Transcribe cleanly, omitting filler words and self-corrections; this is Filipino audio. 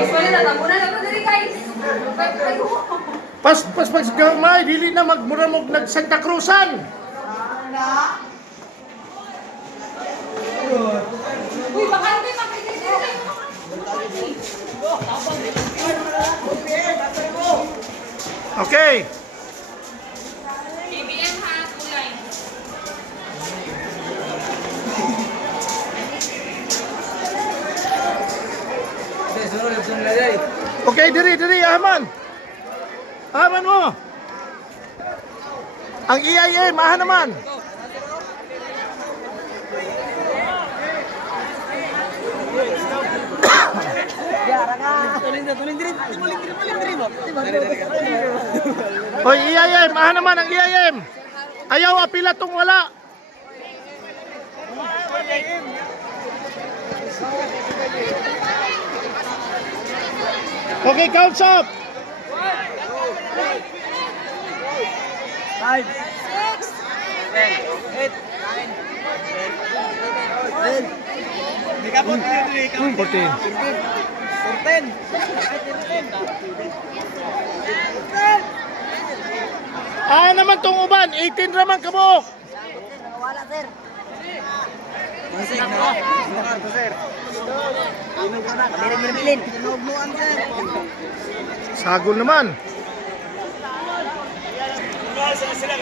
guys, wala na tamunan na ko diri guys. Pas gamay dili na magmuramog nag Santa Cruzan. Uy, baka hindi makikita diri. Okay. ABM ha, kulay. Okay, diri, Ahman. Ahman mo. Ang EIM, aha naman. Hoy, EIM, aha naman ang EIM. Ayaw apila tong wala. Okay, counts up. 5, 6, 8, 9, 10. Di ka po 14. 14. Ah naman tong uban, 18 raman kabuk. Wala, sir. Masig na. Nakar ko, sir. Inog ko na. Bilin. Tinugnuan, sir. Sagol naman. Sila,